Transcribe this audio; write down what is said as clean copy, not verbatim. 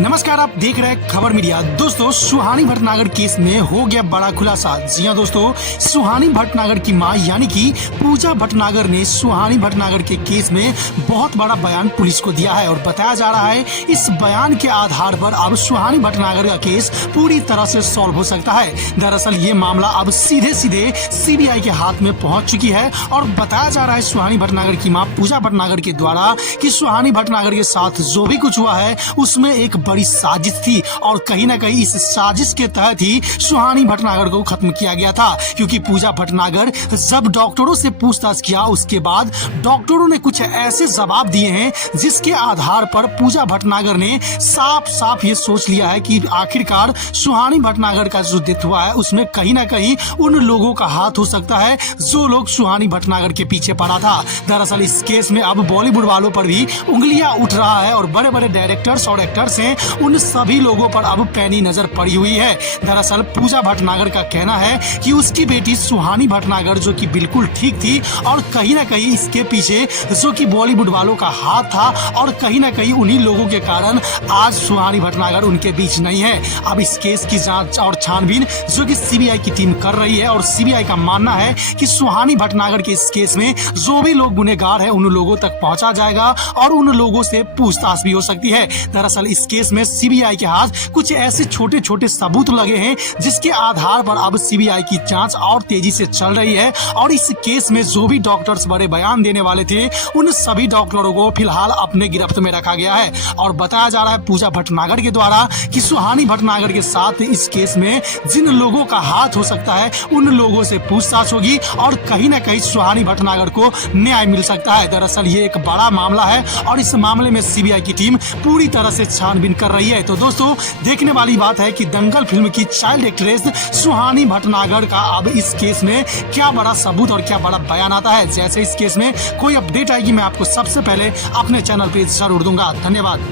नमस्कार, आप देख रहे हैं खबर मीडिया। दोस्तों, सुहानी भटनागर केस में हो गया बड़ा खुलासा। जी हां दोस्तों, सुहानी भटनागर की मां यानी कि पूजा भटनागर ने सुहानी भटनागर के केस में बहुत बड़ा बयान पुलिस को दिया है और बताया जा रहा है इस बयान के आधार पर अब सुहानी भटनागर का केस पूरी तरह से सॉल्व हो सकता है। दरअसल ये मामला अब सीधे सीधे सीबीआई के हाथ में पहुंच चुकी है और बताया जा रहा है सुहानी भटनागर की मां पूजा भटनागर के द्वारा कि सुहानी भटनागर के साथ जो भी कुछ हुआ है उसमें एक बड़ी साजिश थी और कहीं ना कहीं इस साजिश के तहत ही सुहानी भटनागर को खत्म किया गया था। क्योंकि पूजा भटनागर जब डॉक्टरों से पूछताछ किया उसके बाद डॉक्टरों ने कुछ ऐसे जवाब दिए हैं जिसके आधार पर पूजा भटनागर ने साफ साफ ये सोच लिया है कि आखिरकार सुहानी भटनागर का जो डेथ हुआ है उसमें कहीं ना कहीं उन लोगों का हाथ हो सकता है जो लोग सुहानी भटनागर के पीछे पड़ा था। दरअसल इस केस में अब बॉलीवुड वालों पर भी उंगलियां उठ रहा है और बड़े बड़े डायरेक्टर्स और एक्टर्स हैं उन सभी लोगों पर अब पैनी नजर पड़ी हुई है। दरअसल पूजा भटनागर का कहना है कि उसकी बेटी सुहानी भटनागर जो कि बिल्कुल ठीक थी और कहीं ना कहीं इसके पीछे जो कि बॉलीवुड वालों का हाथ था और कहीं ना कहीं उन्हीं लोगों के कारण आज सुहानी भटनागर उनके बीच नहीं है। अब इस केस की जांच और छानबीन जो कि सीबीआई की टीम कर रही है और सीबीआई का मानना है कि सुहानी भटनागर के इस केस में जो भी लोग गुनहगार है उन लोगों तक पहुंचा जाएगा और उन लोगों से पूछताछ भी हो सकती है। दरअसल इस केस में सीबीआई के हाथ कुछ ऐसे छोटे छोटे सबूत लगे हैं जिसके आधार पर अब सीबीआई की जांच और तेजी से चल रही है और इस केस में जो भी डॉक्टर्स बड़े बयान देने वाले थे उन सभी डॉक्टरों को फिलहाल अपने गिरफ्त में रखा गया है। और बताया जा रहा है पूजा भटनागर के द्वारा कि सुहानी भटनागर के साथ इस केस में जिन लोगों का हाथ हो सकता है उन लोगों से पूछताछ होगी और कहीं ना कहीं सुहानी भटनागर को न्याय मिल सकता है। दरअसल ये एक बड़ा मामला है और इस मामले में सीबीआई की टीम पूरी तरह से छानबीन कर रही है। तो दोस्तों, देखने वाली बात है कि दंगल फिल्म की चाइल्ड एक्ट्रेस सुहानी भटनागर का अब इस केस में क्या बड़ा सबूत और क्या बड़ा बयान आता है। जैसे इस केस में कोई अपडेट आएगी मैं आपको सबसे पहले अपने चैनल पे जरूर दूंगा। धन्यवाद।